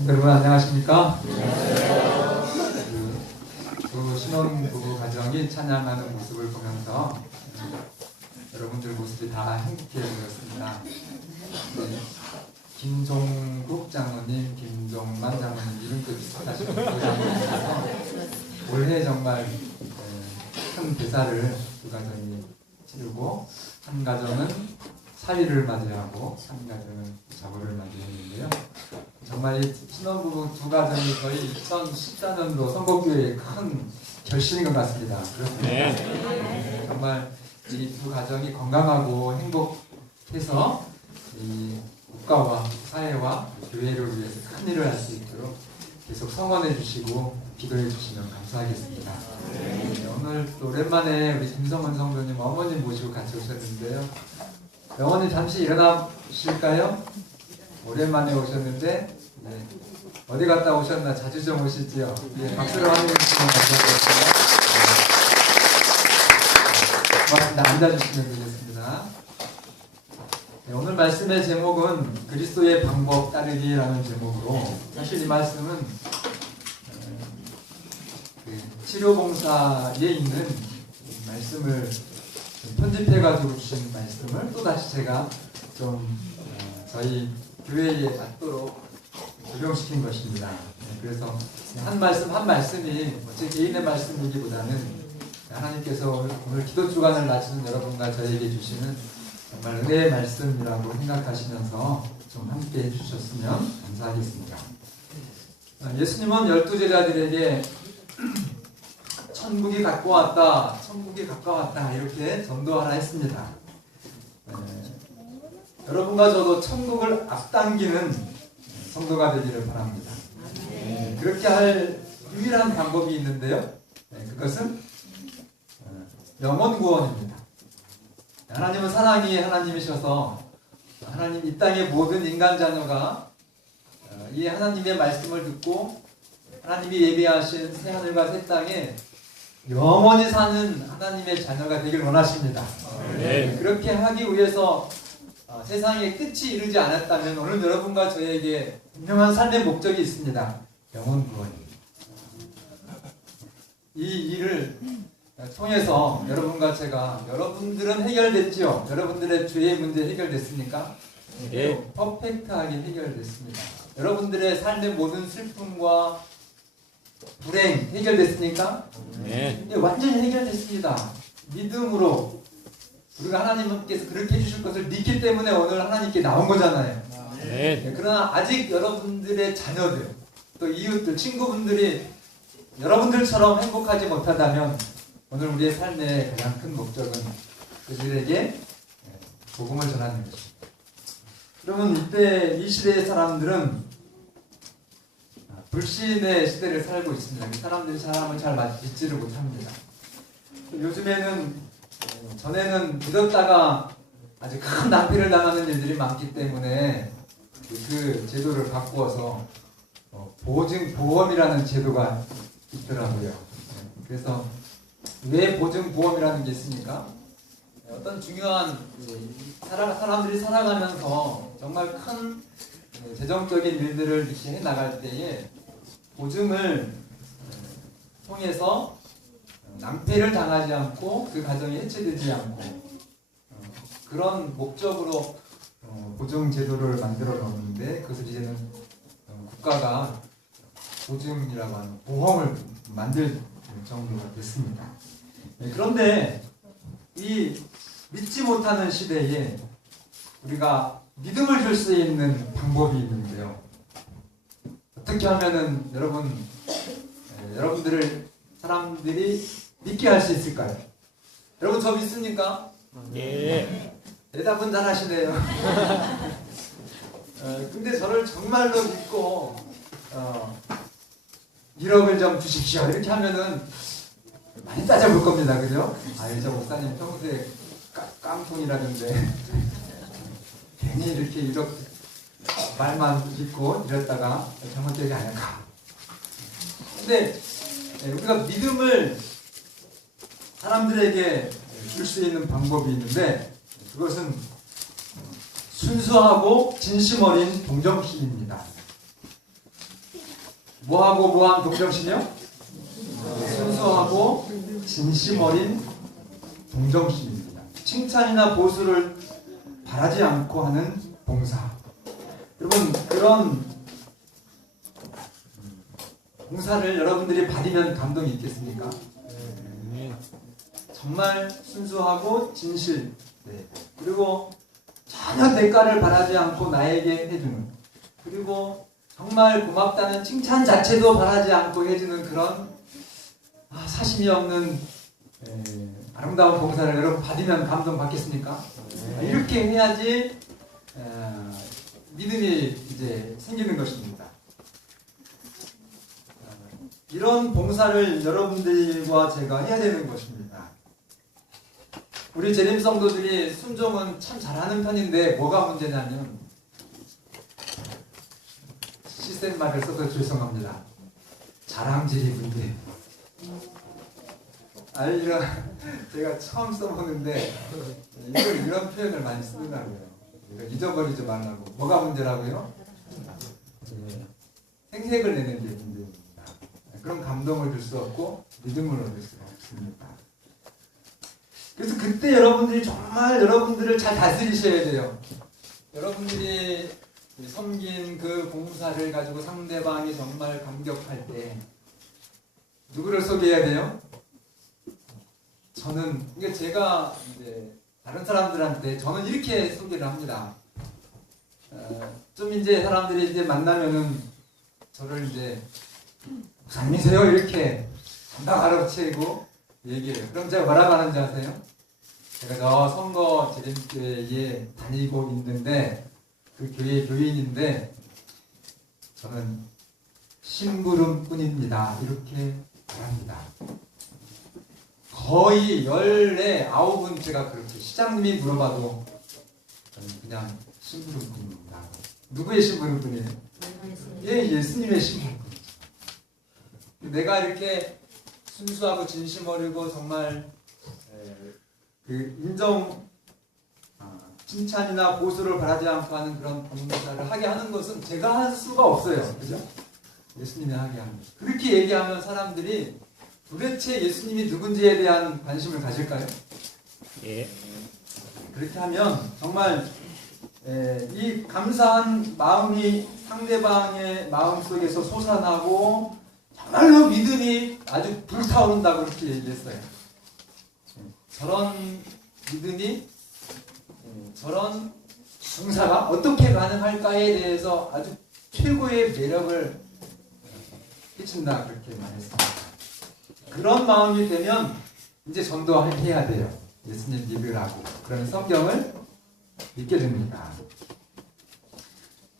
여러분 안녕하십니까? 그 신혼부부 가정이 찬양하는 모습을 보면서 여러분들 모습이 다 행복해 보였습니다. 김종국 장로님, 김종만 장로님 이름도 비슷하신 두 장로님께서 올해 정말 큰 대사를 두 가정이 치르고 한 가정은 사위를 맞이하고 한 가정은 자고를 맞이했는데요. 정말 이 신혼부부 두 가정이 거의 2014년도 선거교회의 큰 결실인 것 같습니다. 그렇습니다. 네. 정말 이 두 가정이 건강하고 행복해서 이 국가와 사회와 교회를 위해서 큰 일을 할 수 있도록 계속 성원해 주시고 기도해 주시면 감사하겠습니다. 네, 오늘 또 오랜만에 우리 김성원 성도님 어머님 모시고 같이 오셨는데요. 어머니 잠시 일어나실까요? 오랜만에 오셨는데 네. 어디 갔다 오셨나 자주 좀 오시지요. 예, 박수로 환영해 주시면 감사하겠습니다. 고맙습니다. 앉아주시면 되겠습니다. 네, 오늘 말씀의 제목은 그리스도의 방법 따르기라는 제목으로 사실 이 말씀은 치료봉사에 있는 말씀을 편집해가지고 주신 말씀을 또다시 제가 좀 저희 교회에 맞도록 적용시킨 것입니다. 네, 그래서 한 말씀 한 말씀이 제 개인의 말씀이기보다는 하나님께서 오늘 기도 주간을 마치는 여러분과 저에게 주시는 정말 은혜의 말씀이라고 생각하시면서 좀 함께 해주셨으면 감사하겠습니다. 예수님은 12제자들에게 천국이 가까웠다, 천국이 가까웠다 이렇게 전도하라 했습니다. 여러분과 저도 천국을 앞당기는 성도가 되기를 바랍니다. 그렇게 할 유일한 방법이 있는데요. 그것은 영혼 구원입니다. 하나님은 사랑이 하나님이셔서 하나님 이 땅의 모든 인간 자녀가 이 하나님의 말씀을 듣고 하나님이 예비하신 새 하늘과 새 땅에 영원히 사는 하나님의 자녀가 되길 원하십니다. 그렇게 하기 위해서 세상에 끝이 이르지 않았다면 오늘 여러분과 저에게 분명한 삶의 목적이 있습니다. 영혼 구원입니다. 이 일을 통해서 여러분과 제가 여러분들은 해결됐죠? 여러분들의 죄의 문제 해결됐습니까? 네. 퍼펙트하게 해결됐습니다. 여러분들의 삶의 모든 슬픔과 불행 해결됐습니까? 네. 네, 완전히 해결됐습니다. 믿음으로 우리가 하나님께서 그렇게 해주실 것을 믿기 때문에 오늘 하나님께 나온 거잖아요. 네, 그러나 아직 여러분들의 자녀들 또 이웃들, 친구분들이 여러분들처럼 행복하지 못하다면 오늘 우리의 삶의 가장 큰 목적은 그들에게 복음을 전하는 것입니다. 그러면 이때 이 시대의 사람들은 불신의 시대를 살고 있습니다. 사람들이 사람을 잘 믿지를 못합니다. 요즘에는 전에는 믿었다가 아주 큰 낭패를 당하는 일들이 많기 때문에 그 제도를 바꾸어서 보증보험이라는 제도가 있더라고요. 그래서 왜 보증보험이라는 게 있습니까? 어떤 중요한 사람들이 살아가면서 정말 큰 재정적인 일들을 이렇게 해나갈 때에 보증을 통해서 낭패를 당하지 않고 그 가정이 해체되지 않고 그런 목적으로 보증제도를 만들어 놓는데 그것을 이제는 국가가 보증이라고 하는 보험을 만들 정도가 됐습니다. 그런데 이 믿지 못하는 시대에 우리가 믿음을 줄 수 있는 방법이 있는데요. 어떻게 하면은 여러분들을 사람들이 믿게 할 수 있을까요? 여러분 저 믿습니까? 예. 대답은 잘 하시네요. 근데 저를 정말로 믿고 1억을 좀 주십시오 이렇게 하면은 많이 따져볼 겁니다. 그죠? 저 목사님 평소에 깡통이라던데 괜히 이렇게 1억 말만 믿고 이랬다가 잘못되지 않을까. 근데 우리가 믿음을 사람들에게 줄 수 있는 방법이 있는데 그것은 순수하고 진심 어린 동정심입니다. 뭐하고 뭐한 동정심이요? 순수하고 진심 어린 동정심입니다. 칭찬이나 보수를 바라지 않고 하는 봉사. 여러분, 그런 봉사를 여러분들이 받으면 감동이 있겠습니까? 정말 순수하고 진실, 그리고 전혀 대가를 바라지 않고 나에게 해주는, 그리고 정말 고맙다는 칭찬 자체도 바라지 않고 해주는 그런 사심이 없는 아름다운 봉사를 여러분 받으면 감동 받겠습니까? 이렇게 해야지 믿음이 이제 생기는 것입니다. 이런 봉사를 여러분들과 제가 해야 되는 것입니다. 우리 재림 성도들이 순종은 참 잘하는 편인데 뭐가 문제냐면, 시스템 말을 써서 죄송합니다. 자랑질이 문제예요. 제가 처음 써보는데 이런 표현을 많이 쓰더라고요. 잊어버리지 말라고. 뭐가 문제라고요? 생색을 내는 게 문제입니다. 그런 감동을 줄 수 없고 믿음을 얻을 수가 없습니다. 그래서 그때 여러분들이 정말 여러분들을 잘 다스리셔야 돼요. 여러분들이 섬긴 그 봉사를 가지고 상대방이 정말 감격할 때 누구를 소개해야 돼요? 저는 이게 제가 이제 다른 사람들한테 저는 이렇게 소개를 합니다. 좀 이제 사람들이 이제 만나면은 저를 이제 목사님이세요? 이렇게 담당 가로채고 얘기해요. 그럼 제가 뭐라고 하는지 아세요? 제가 저 선거 재림교회에 다니고 있는데 그 교회 교인인데 저는 심부름뿐입니다. 이렇게 말합니다. 거의 14, 9분 제가 그렇게 시장님이 물어봐도 저는 그냥 심부름뿐입니다. 누구의 심부름뿐이에요? 예수님의 심부름뿐. 내가 이렇게 순수하고 진심 어리고 정말 그 칭찬이나 보수를 바라지 않고 하는 그런 봉사를 하게 하는 것은 제가 할 수가 없어요. 그죠? 예수님이 하게 하는 거죠. 그렇게 얘기하면 사람들이 도대체 예수님이 누군지에 대한 관심을 가질까요? 예. 그렇게 하면 정말 이 감사한 마음이 상대방의 마음속에서 솟아나고 정말로 믿음이 아주 불타오른다고 그렇게 얘기했어요. 저런 믿음이, 저런 봉사가 어떻게 가능할까에 대해서 아주 최고의 매력을 끼친다 그렇게 말했습니다. 그런 마음이 되면 이제 전도해야 돼요. 예수님 믿으라고. 그런 성경을 믿게 됩니다.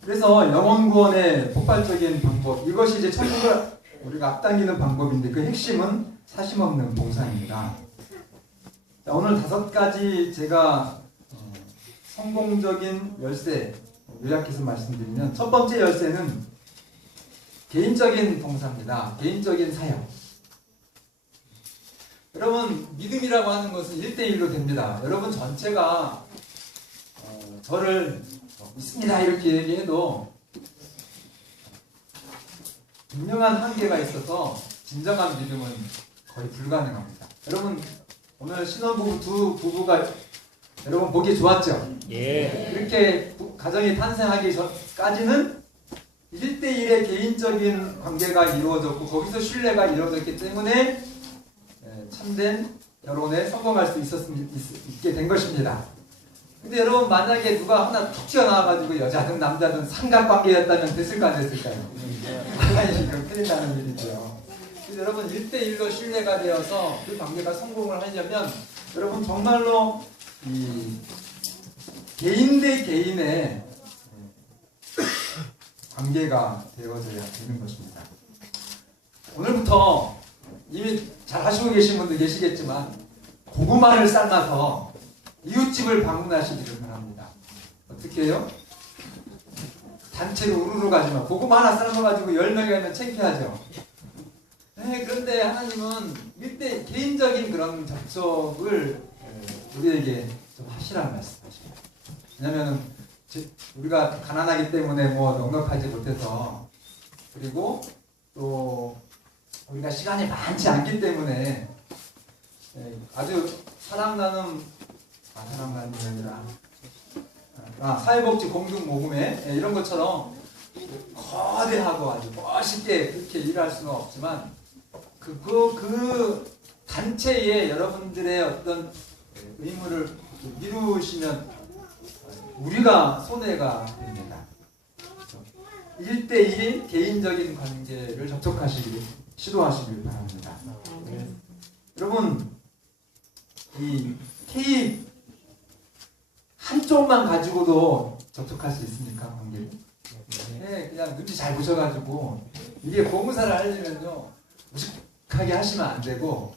그래서 영혼 구원의 폭발적인 방법, 이것이 이제 천국을 우리가 앞당기는 방법인데 그 핵심은 사심 없는 봉사입니다. 자, 오늘 5가지 제가 성공적인 열쇠 요약해서 말씀드리면, 첫 번째 열쇠는 개인적인 봉사입니다. 개인적인 사역. 여러분, 믿음이라고 하는 것은 1대1로 됩니다. 여러분 전체가 저를 믿습니다 이렇게 얘기해도 분명한 한계가 있어서 진정한 믿음은 거의 불가능합니다. 여러분, 오늘 신혼부부 두 부부가 여러분 보기 좋았죠? 예. 그렇게 가정이 탄생하기 전까지는 1대1의 개인적인 관계가 이루어졌고 거기서 신뢰가 이루어졌기 때문에 참된 결혼에 성공할 수 있게 된 것입니다. 근데 여러분, 만약에 누가 하나 툭 튀어나와가지고 여자든 남자든 삼각관계였다면 됐을까 안 됐을까요? 아니, 그럼 큰일 나는 일이죠. 그래서 여러분 1대1로 신뢰가 되어서 그 관계가 성공을 하려면 여러분 정말로 이 개인 대 개인의 관계가 되어져야 되는 것입니다. 오늘부터 이미 잘 하시고 계신 분들 계시겠지만 고구마를 삶아서 이웃집을 방문하시기를 바랍니다. 어떻게 해요? 단체로 우르르 가지만 고구마 하나 삶아가지고 10명이 가면 창피하죠. 그런데 하나님은 이때 개인적인 그런 접촉을 우리에게 좀 하시라는 말씀하십니다. 왜냐하면 우리가 가난하기 때문에 뭐 넉넉하지 못해서, 그리고 또 우리가 시간이 많지 않기 때문에 아주 사랑나눔이 아니라 사회복지 공동모금회 이런 것처럼 거대하고 아주 멋있게 그렇게 일할 수는 없지만 그 단체에 여러분들의 어떤 의무를 이루시면 우리가 손해가 됩니다. 1대1 개인적인 관계를 시도하시길 바랍니다. 여러분, 이 케이크 한쪽만 가지고도 접촉할 수 있습니까? 관계를? 네, 그냥 눈치 잘 보셔가지고 이게 봉사를 하려면요 무식하게 하시면 안 되고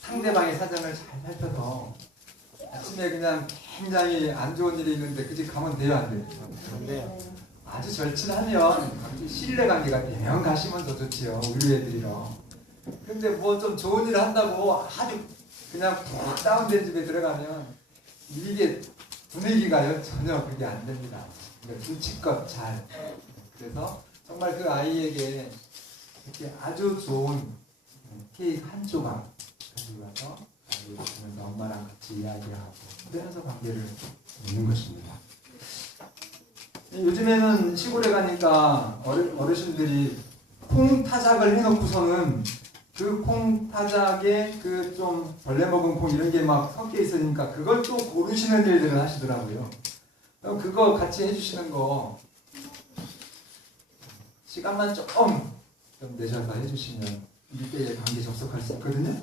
상대방의 사정을 잘 살펴서 아침에 그냥 굉장히 안 좋은 일이 있는데 그 집 가면 돼요, 안 돼요? 근데 아주 절친하면 신뢰관계가 대형 가시면 더 좋지요, 우리 애들이요. 근데 뭐 좀 좋은 일을 한다고 아주 그냥 푹 다운된 집에 들어가면 이게 분위기가요 전혀 그게 안 됩니다. 그러니까 눈치껏 잘. 그래서 정말 그 아이에게 이렇게 아주 좋은 케이크 한 조각 가지고 가서 아이를 보면서 엄마랑 같이 이야기하고 그러면서 관계를 맺는 것입니다. 요즘에는 시골에 가니까 어르신들이 콩 타작을 해놓고서는 그 콩 타작에 그 좀 벌레 먹은 콩 이런 게 막 섞여 있으니까 그걸 또 고르시는 일들을 하시더라고요. 그거 같이 해주시는 거 시간만 조금 좀 내셔서 해주시면 1대1 관계 접속할 수 있거든요.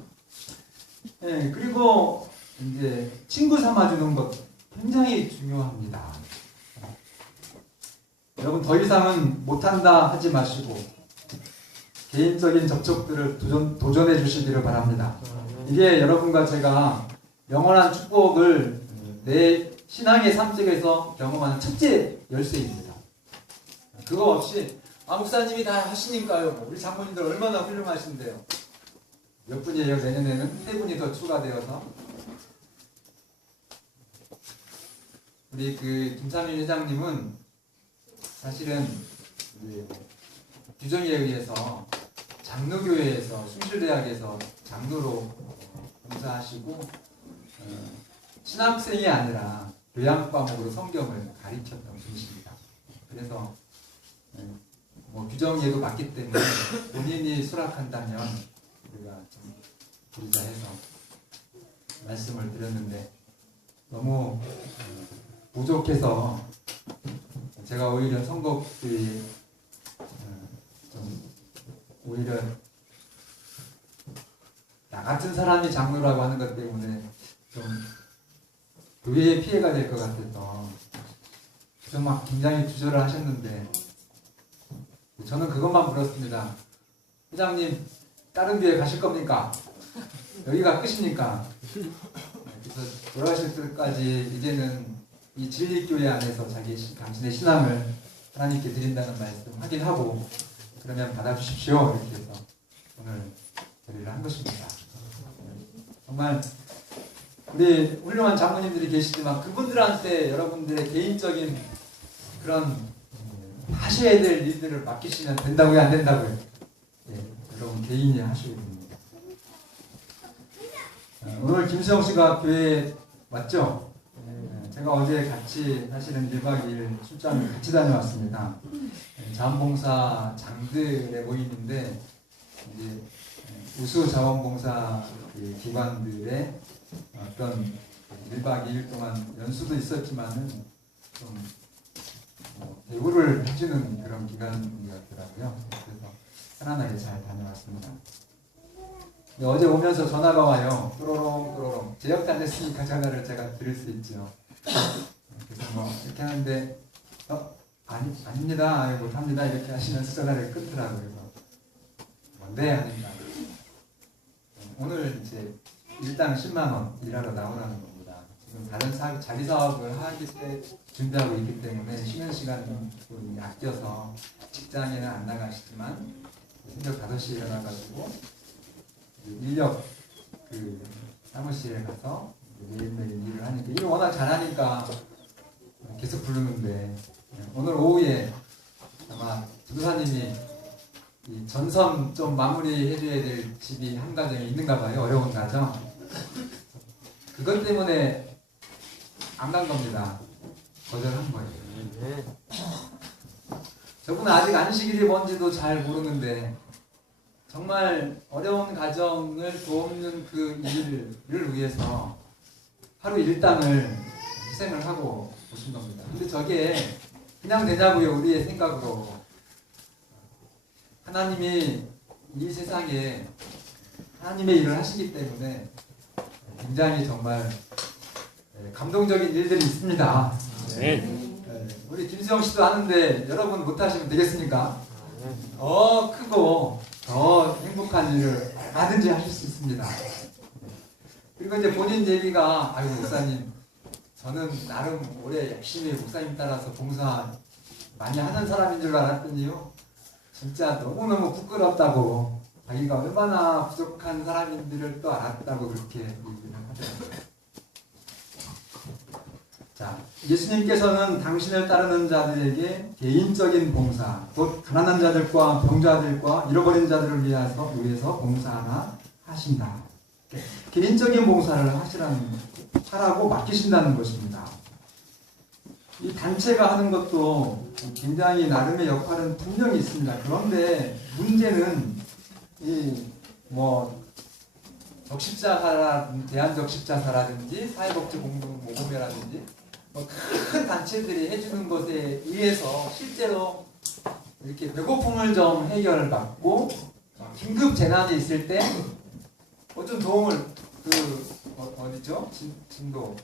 네, 그리고 이제 친구 삼아주는 것 굉장히 중요합니다. 여러분 더 이상은 못한다 하지 마시고 개인적인 접촉들을 도전해 주시기를 바랍니다. 이게 여러분과 제가 영원한 축복을 내 신앙의 삶 속에서 경험하는 첫째 열쇠입니다. 그거 없이 목사님이 다 하시니까요. 우리 장모님들 얼마나 훌륭하신데요. 몇 분이에요? 내년에는 3분이 더 추가되어서 우리 그 김삼일 회장님은 사실은 규정에 의해서 장로교회에서 숭실대학에서 장로로 봉사하시고 신학생이 아니라 교양 과목으로 성경을 가르쳤던 분이십니다. 그래서 뭐 규정예도 맞기 때문에 본인이 수락한다면 우리가 좀 드리자 해서 말씀을 드렸는데 너무 부족해서 제가 오히려 선곡들이 좀 오히려 나 같은 사람이 장로라고 하는 것 때문에 좀 교회에 피해가 될 것 같아서 그래서 막 굉장히 주저를 하셨는데 저는 그것만 물었습니다. 회장님 다른 교회 가실 겁니까? 여기가 끝입니까? 그래서 돌아가실 때까지 이제는 이 진리교회 안에서 당신의 신앙을 하나님께 드린다는 말씀 확인하고 그러면 받아주십시오 이렇게 해서 오늘 자리를 한 것입니다. 정말 우리 훌륭한 장로님들이 계시지만 그분들한테 여러분들의 개인적인 그런 하셔야 될 일들을 맡기시면 된다고요, 안 된다고요? 예, 여러분 개인이 하셔야 됩니다. 오늘 김수영 씨가 교회에 왔죠? 제가 어제 같이 사실은 1박 2일 출장을 같이 다녀왔습니다. 자원봉사 장들의 모임인데 이제 우수 자원봉사 기관들의 어떤 1박 2일 동안 연수도 있었지만은 좀 대우를 해주는 그런 기간이었더라고요. 그래서 편안하게 잘 다녀왔습니다. 어제 오면서 전화가 와요. 또로롱. 제 역도 안 했으니까 전화를 제가 드릴 수 있죠. 그래서 뭐 이렇게 하는데 아닙니다. 못합니다. 이렇게 하시면서 전화를 끊더라고요. 그래서 네, 아닙니다. 오늘 이제 일당 10만 원 일하러 나오라는 겁니다. 지금 다른 자기 사업을 하기 때 준비하고 있기 때문에 쉬는 시간 아껴서 직장에는 안 나가시지만 새벽 5시에 일어나가지고 인력 그 사무실에 가서 매일매일 일을 하니까 일을 워낙 잘하니까 계속 부르는데 오늘 오후에 아마 지도사님이 이 전선 좀 마무리해줘야 될 집이 한 가정에 있는가 봐요. 어려운 가정. 그것 때문에 안 간 겁니다. 거절한 거예요. 저분은 아직 안식일이 뭔지도 잘 모르는데 정말 어려운 가정을 돕는 그 일을 위해서 하루 일당을 희생을 하고 오신 겁니다. 근데 저게 그냥 되냐고요, 우리의 생각으로. 하나님이 이 세상에 하나님의 일을 하시기 때문에 굉장히 정말 감동적인 일들이 있습니다. 우리 김수영 씨도 하는데 여러분 못하시면 되겠습니까? 더 크고 더 행복한 일을 얼마든지 하실 수 있습니다. 그리고 이제 본인 얘기가, 아유 목사님, 저는 나름 오래 열심히 목사님 따라서 봉사 많이 하는 사람인 줄 알았더니요, 진짜 너무너무 부끄럽다고, 자기가 얼마나 부족한 사람인지를 또 알았다고 그렇게 얘기를 하더라고요. 자, 예수님께서는 당신을 따르는 자들에게 개인적인 봉사, 곧 가난한 자들과 병자들과 잃어버린 자들을 위해서 봉사하나 하신다. 개인적인 봉사를 하라고 맡기신다는 것입니다. 이 단체가 하는 것도 굉장히 나름의 역할은 분명히 있습니다. 그런데 문제는 대한적십자사라든지 사회복지공동모금회라든지 큰 단체들이 해주는 것에 의해서 실제로 이렇게 배고픔을 좀 해결받고 긴급 재난이 있을 때 좀 도움을 어디죠? 진도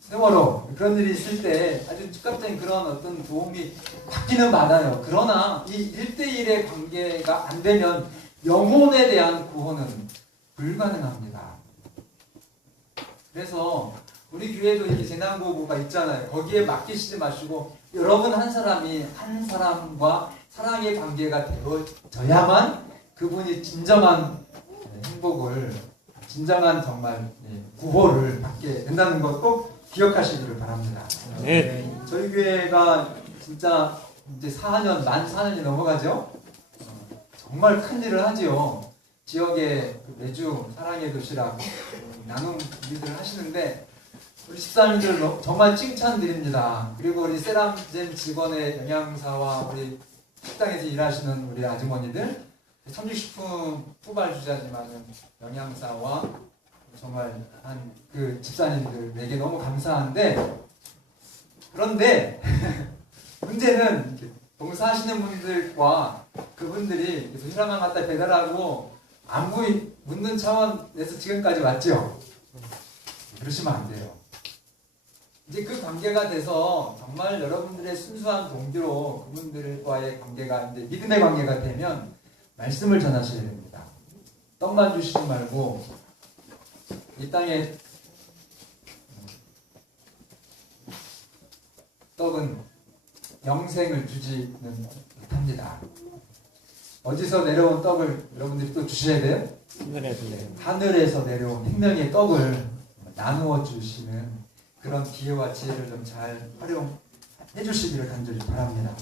세월호 그런 일이 있을 때 아주 즉각적인 그런 어떤 도움이 받기는 받아요. 그러나 이 1대1의 관계가 안 되면 영혼에 대한 구원은 불가능합니다. 그래서 우리 교회도 이렇게 재난구호부가 있잖아요. 거기에 맡기시지 마시고 여러분 한 사람이 한 사람과 사랑의 관계가 되어져야만 그분이 진정한 행복을, 진정한 정말 구호를 받게 된다는 것 꼭 기억하시기를 바랍니다. 네. 저희 교회가 진짜 이제 만 4년이 넘어가죠. 정말 큰 일을 하지요. 지역에 매주 사랑의 도시락 나눔 일들을 하시는데 우리 집사님들 정말 칭찬드립니다. 그리고 우리 세람젠 직원의 영양사와 우리 식당에서 일하시는 우리 아주머니들, 삼육식품 후발주자지만 영양사와 정말 한 그 집사님들에게 너무 감사한데, 그런데 문제는 봉사하시는 분들과 그분들이 휘라만 갖다 배달하고 안부 묻는 차원에서 지금까지 왔죠. 그러시면 안 돼요. 이제 그 관계가 돼서 정말 여러분들의 순수한 동기로 그분들과의 관계가 이제 믿음의 관계가 되면 말씀을 전하셔야 됩니다. 떡만 주시지 말고 이 땅에 떡은 영생을 주지는 못합니다. 어디서 내려온 떡을 여러분들이 또 주셔야 돼요? 하늘에서 내려온 생명의 떡을 나누어 주시는 그런 기회와 지혜를 좀 잘 활용해 주시기를 간절히 바랍니다.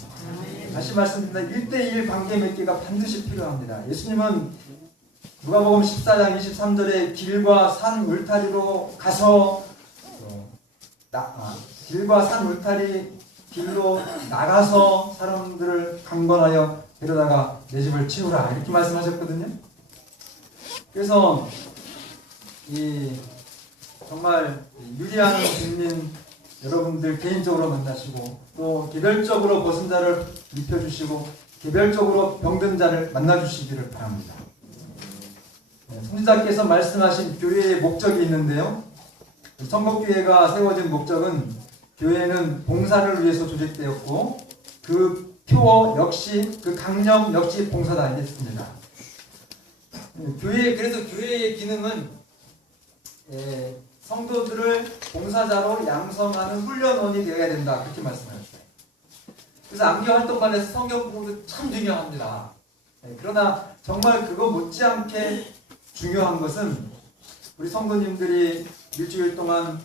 다시 말씀드립니다. 1대1 관계 맺기가 반드시 필요합니다. 예수님은 누가복음 14장 23절에 길과 산 울타리로 가서 길과 산 울타리 길로 나가서 사람들을 강권하여 데려다가 내 집을 채우라 이렇게 말씀하셨거든요. 그래서 정말 유리한 국민 여러분들 개인적으로 만나시고 또 개별적으로 벗은 자를 입혀주시고 개별적으로 병든 자를 만나주시기를 바랍니다. 선지자께서 말씀하신 교회의 목적이 있는데요. 성복교회가 세워진 목적은 교회는 봉사를 위해서 조직되었고 그 표어 역시 그 강령 역시 봉사다 했습니다. 그래서 교회의 기능은 성도들을 봉사자로 양성하는 훈련원이 되어야 된다 그렇게 말씀하셨어요. 그래서 암기 활동반에서 성경 공부도 참 중요합니다. 그러나 정말 그거 못지않게 중요한 것은 우리 성도님들이 일주일 동안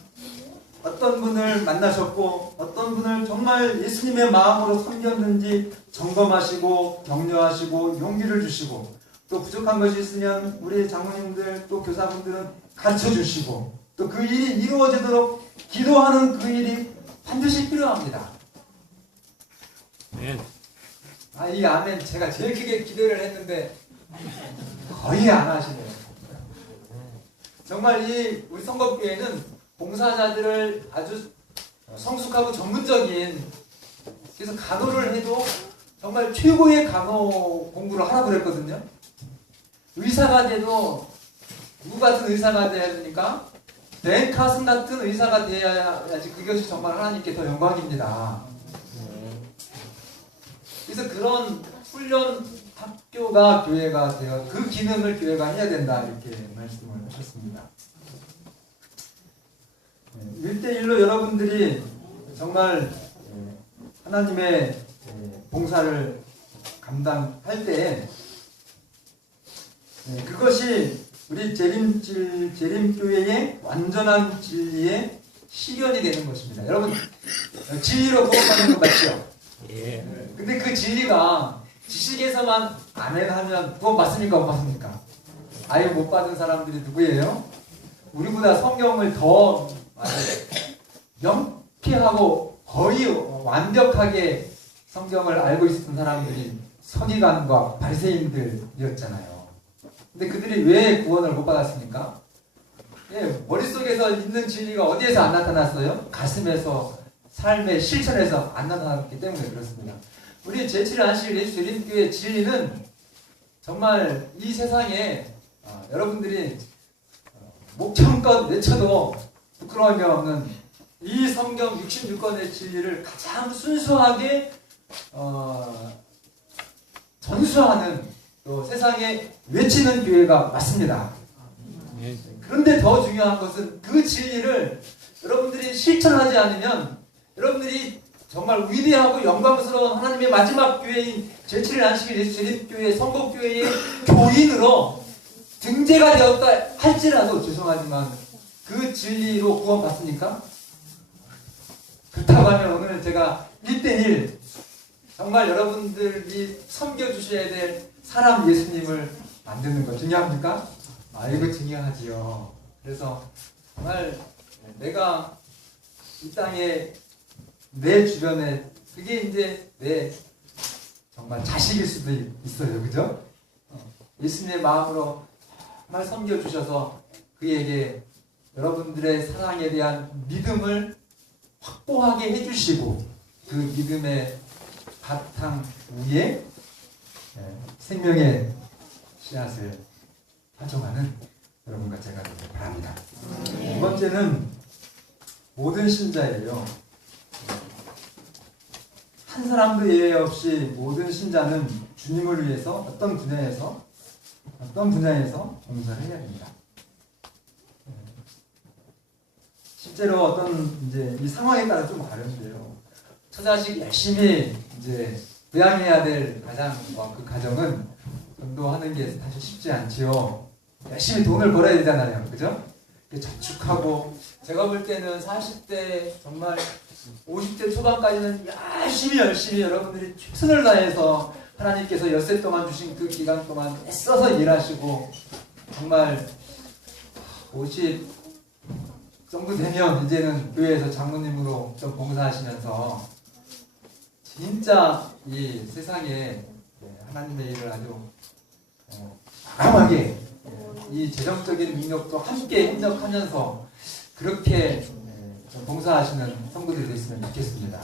어떤 분을 만나셨고 어떤 분을 정말 예수님의 마음으로 섬겼는지 점검하시고 격려하시고 용기를 주시고 또 부족한 것이 있으면 우리 장로님들 또 교사분들은 가르쳐 주시고 또 그 일이 이루어지도록 기도하는 그 일이 반드시 필요합니다. 이 아멘 제가 제일 크게 기대를 했는데 거의 안 하시네요. 정말 이 우리 성법교회는 봉사자들을 아주 성숙하고 전문적인, 그래서 간호를 해도 정말 최고의 간호 공부를 하라고 그랬거든요. 의사가 돼도 누구 같은 의사가 돼야 되니까 벤카슨 같은 의사가 돼야지 그것이 정말 하나님께 더 영광입니다. 그래서 그런 훈련 학교가 교회가 되어 그 기능을 교회가 해야 된다 이렇게 말씀을 하셨습니다. 1대1로 여러분들이 정말 하나님의 봉사를 감당할 때 그것이 우리 재림교회의 완전한 진리의 실현이 되는 것입니다. 여러분 진리로 구원받는 것 맞죠? 예. 근데 그 진리가 지식에서만 아멘 하면 그건 맞습니까? 못 맞습니까? 아예 못 받은 사람들이 누구예요? 우리보다 성경을 더 명쾌하고 거의 완벽하게 성경을 알고 있었던 사람들이 서기관과 바리새인들이었잖아요. 근데 그들이 왜 구원을 못 받았습니까? 머릿속에서 있는 진리가 어디에서 안 나타났어요? 가슴에서, 삶의 실천에서 안 나타났기 때문에 그렇습니다. 우리 제7일 안식일 예수 재림교회 진리는 정말 이 세상에 여러분들이 목청껏 외쳐도 부끄러움이 없는 이 성경 66권의 진리를 가장 순수하게 전수하는 또 세상에 외치는 교회가 맞습니다. 그런데 더 중요한 것은 그 진리를 여러분들이 실천하지 않으면 여러분들이 정말 위대하고 영광스러운 하나님의 마지막 교회인 제7일 안식일 예수 재림교회 성복교회의 교인으로 등재가 되었다 할지라도 죄송하지만 그 진리로 구원받습니까? 그렇다고 하면 오늘 제가 1대1 정말 여러분들이 섬겨주셔야 될 사람 예수님을 만드는 거 중요합니까? 이거 중요하지요. 그래서 정말 내가 이 땅에 내 주변에 그게 이제 내 정말 자식일 수도 있어요. 그죠? 예수님의 마음으로 정말 섬겨주셔서 그에게 여러분들의 사랑에 대한 믿음을 확보하게 해주시고 그 믿음의 바탕 위에 생명의 씨앗을 파종하는 여러분과 제가 되길 바랍니다. 두 번째는 모든 신자예요. 한 사람도 예외 없이 모든 신자는 주님을 위해서 어떤 분야에서 봉사를 해야 됩니다. 실제로 어떤 이제 이 상황에 따라 좀 다른데요. 처자식 열심히 이제 부양해야 될 가장과 그 가정은 전도하는 게 사실 쉽지 않지요. 열심히 돈을 벌어야 되잖아요. 그죠? 저축하고 제가 볼 때는 40대 정말 50대 초반까지는 열심히 여러분들이 최선을 다해서 하나님께서 엿새 동안 주신 그 기간 동안 애써서 일하시고 정말 50 정도 되면 이제는 교회에서 장로님으로 좀 봉사하시면서 진짜 이 세상에 하나님의 일을 아주 과감하게 이 재정적인 능력도 함께 협력하면서 그렇게 봉사하시는 성도들이 됐으면 좋겠습니다.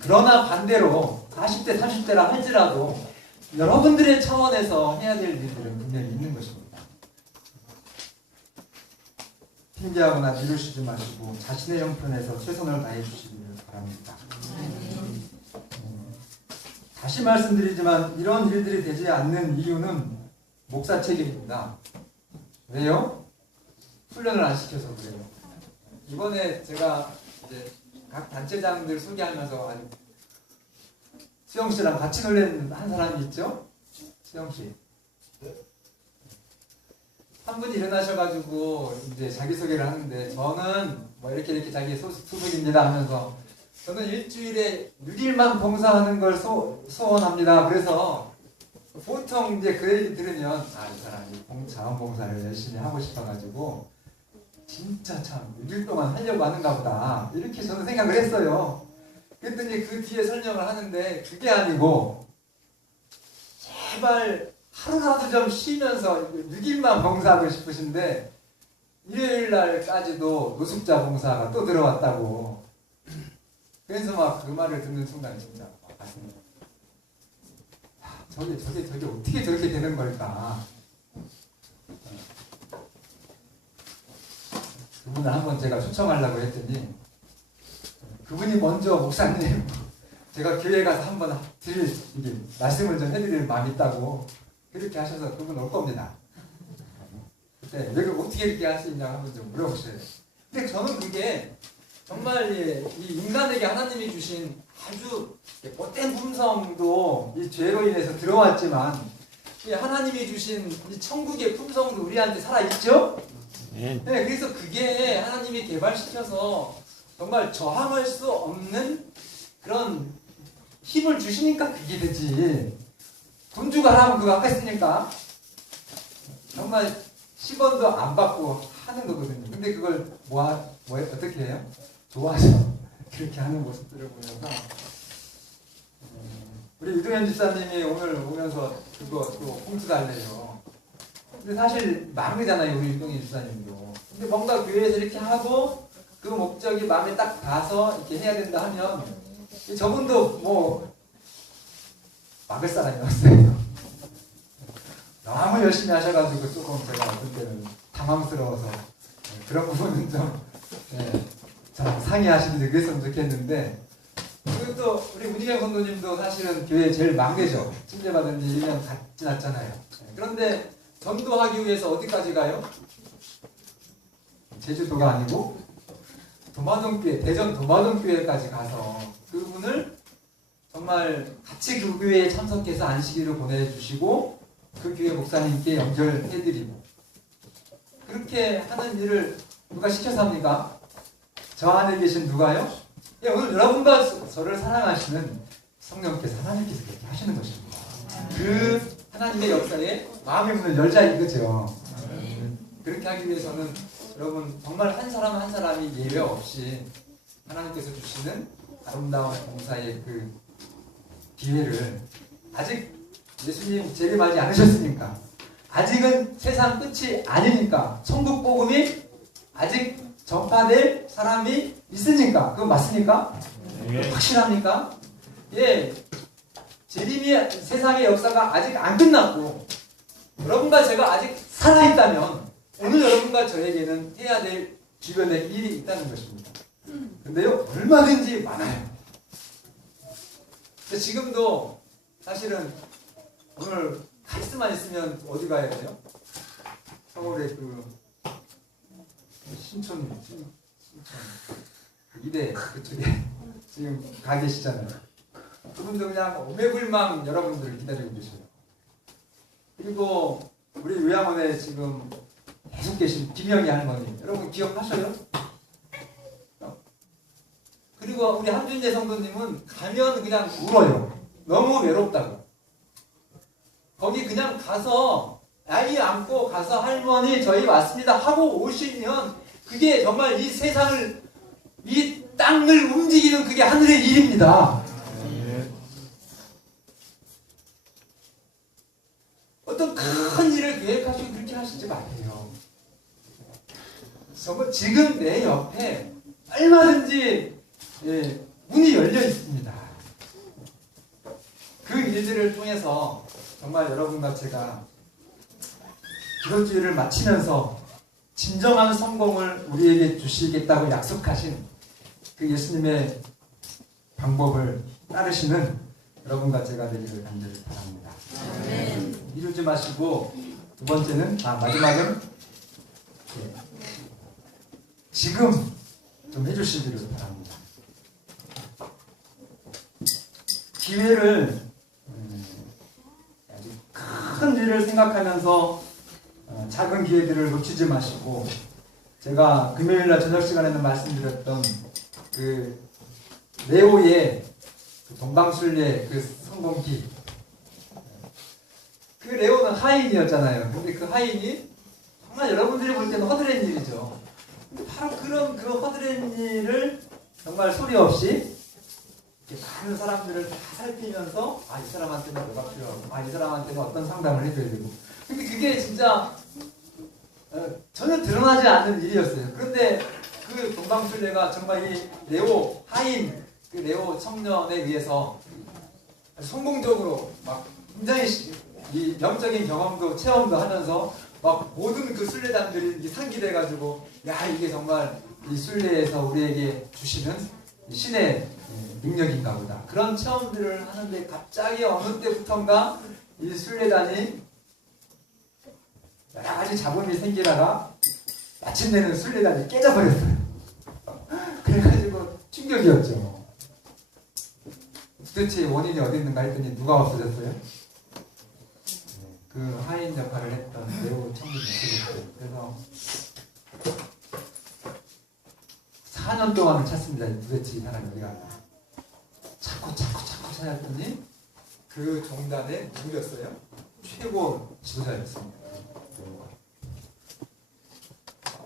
그러나 반대로 40대, 30대라 할지라도 여러분들의 차원에서 해야 될 일들은 분명히 있는 것입니다. 핑계하거나 미루시지 마시고 자신의 형편에서 최선을 다해 주시기를 바랍니다. 다시 말씀드리지만 이런 일들이 되지 않는 이유는 목사 책임입니다. 왜요? 훈련을 안 시켜서 그래요. 이번에 제가 이제 각 단체장들 소개하면서 수영 씨랑 같이 놀란 한 사람이 있죠? 수영 씨. 한 분이 일어나셔가지고 이제 자기소개를 하는데 저는 뭐 이렇게 자기 소속입니다 하면서 저는 일주일에 6일만 봉사하는 걸 소원합니다. 그래서 보통 이제 그 얘기 들으면 이 사람이 자원봉사를 열심히 하고 싶어가지고 진짜 참 6일 동안 하려고 하는가 보다 이렇게 저는 생각을 했어요. 그랬더니 그 뒤에 설명을 하는데 그게 아니고 제발 하루라도 좀 쉬면서 6일만 봉사하고 싶으신데 일요일 날까지도 노숙자 봉사가 또 들어왔다고. 그래서 막 그 말을 듣는 순간 진짜 가슴이 저게 어떻게 저렇게 되는 걸까. 그분을 한번 제가 초청하려고 했더니 그분이 먼저 목사님 제가 교회 가서 한번 드릴 말씀을 좀 해드릴 마음이 있다고 그렇게 하셔서 그분 올 겁니다. 그때 왜 어떻게 이렇게 할 수 있냐고 한번 좀 물어보셔야 돼요. 근데 저는 그게 정말 이 인간에게 하나님이 주신 아주 못된 품성도 이 죄로 인해서 들어왔지만 이 하나님이 주신 이 천국의 품성도 우리한테 살아있죠? 네, 그래서 그게 하나님이 개발시켜서 정말 저항할 수 없는 그런 힘을 주시니까 그게 되지. 돈 주고 하라면 그거 아까 했으니까 정말 10원도 안 받고 하는 거거든요. 근데 그걸 어떻게 해요? 좋아서 그렇게 하는 모습들을 보면서 우리 이동현 집사님이 오늘 오면서 그거 또 홍수 달래요. 근데 사실 마음이잖아요, 우리 이동현 집사님도. 근데 뭔가 교회에서 이렇게 하고 그 목적이 마음에 딱 가서 이렇게 해야 된다 하면 저분도 뭐 막을 사람이 없어요. 너무 열심히 하셔가지고 조금 제가 어떤 때는 당황스러워서 그런 부분은 좀 상의하시는데 그랬으면 좋겠는데. 그리고 또 우리 문희경 선도님도 사실은 교회 제일 막내죠. 침례받은 지 1년 다 지났잖아요. 그런데 전도하기 위해서 어디까지 가요? 제주도가 아니고 도마동교회, 대전 도마동교회까지 가서 그분을 정말 같이 그 교회에 참석해서 안식일을 보내주시고 그 교회 목사님께 연결해드리고 그렇게 하는 일을 누가 시켜서 합니까? 저 안에 계신 누가요? 예, 오늘 여러분과 저를 사랑하시는 성령께서 하나님께서 그렇게 하시는 것입니다. 그 하나님의 역사에 마음의 문을 열자 이거죠. 그렇게 하기 위해서는 여러분 정말 한 사람 한 사람이 예외 없이 하나님께서 주시는 아름다운 봉사의 그 기회를 아직 예수님 재림하지 않으셨으니까 아직은 세상 끝이 아니니까 천국 복음이 아직 전파될 사람이 있으니까 그건 맞습니까? 네. 확실합니까? 예, 재림이 세상의 역사가 아직 안 끝났고 여러분과 제가 아직 살아있다면 오늘 여러분과 저에게는 해야 될 주변에 일이 있다는 것입니다. 근데요 얼마든지 많아요. 지금도 사실은 오늘 카리스만 있으면 어디 가야 돼요? 서울에 신촌 이대 그쪽에 지금 가 계시잖아요. 그분도 그냥 오매불망 여러분들을 기다리고 계셔요. 그리고 우리 요양원에 지금 계속 계신 김영희 할머니 여러분 기억하셔요? 그리고 우리 한준재 성도님은 가면 그냥 울어요. 너무 외롭다고. 거기 그냥 가서 아이 안고 가서 할머니 저희 왔습니다 하고 오시면 그게 정말 이 세상을 이 땅을 움직이는 그게 하늘의 일입니다. 어떤 큰 일을 계획하시고 그렇게 하시지 마세요. 정말 지금 내 옆에 얼마든지 문이 열려 있습니다. 그 일들을 통해서 정말 여러분과 제가 기도주의를 마치면서 진정한 성공을 우리에게 주시겠다고 약속하신 그 예수님의 방법을 따르시는 여러분과 제가 되기를 간절히 바랍니다. 이루지 마시고 두 번째는 마지막은 지금 좀 해주시기를 바랍니다. 기회를 아주 큰 일을 생각하면서 작은 기회들을 놓치지 마시고 제가 금요일날 저녁 시간에는 말씀드렸던 그 레오의 그 동방술래 그 성공기, 그 레오는 하인이었잖아요. 근데 그 하인이 정말 여러분들이 볼 때는 허드렛 일이죠. 근데 바로 그런 그 허드렛 일을 정말 소리 없이 이렇게 많은 사람들을 다 살피면서 이 사람한테는 뭐가 필요하고 이 사람한테는 어떤 상담을 해줘야 되고, 근데 그게 진짜 전혀 드러나지 않는 일이었어요. 그런데 그 동방술래가 정말 이 레오 하인, 그 레오 청년에 의해서 성공적으로 막 굉장히 이 영적인 경험도 체험도 하면서 막 모든 그 순례단들이 상기돼가지고 이게 정말 이 순례에서 우리에게 주시는 신의 능력인가 보다, 그런 체험들을 하는데 갑자기 어느 때부턴가 이 순례단이 여러 가지 잡음이 생기다가 마침내는 순례단이 깨져버렸어요. 그래가지고 충격이었죠. 도대체 원인이 어디 있는가 했더니 누가 없어졌어요? 그 하인 역할을 했던 레오 청년이 없어졌어요. 그래서 4년 동안을 찾습니다. 도대체 이 사람이 어디 갔나. 자꾸 찾았더니 그 종단에 누구였어요? 최고 지도자였습니다.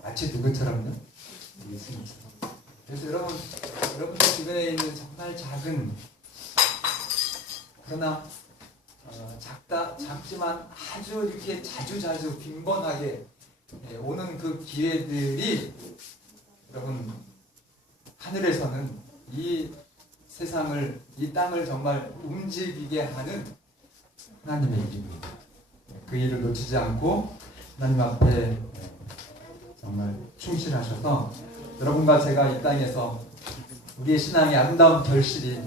마치 누구처럼요? 예수님처럼. 그래서 여러분들 주변에 있는 정말 작은, 그러나 작지만 아주 이렇게 자주 빈번하게 오는 그 기회들이, 여러분, 하늘에서는 이 세상을, 이 땅을 정말 움직이게 하는 하나님의 일입니다. 그 일을 놓치지 않고 하나님 앞에 정말 충실하셔서 여러분과 제가 이 땅에서 우리의 신앙의 아름다운 결실이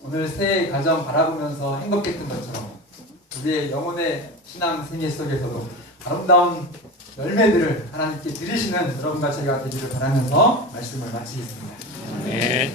오늘 새해 가정 바라보면서 행복했던 것처럼 우리의 영혼의 신앙 생애 속에서도 아름다운 열매들을 하나님께 드리시는 여러분과 제가 되기를 바라면서 말씀을 마치겠습니다. 네.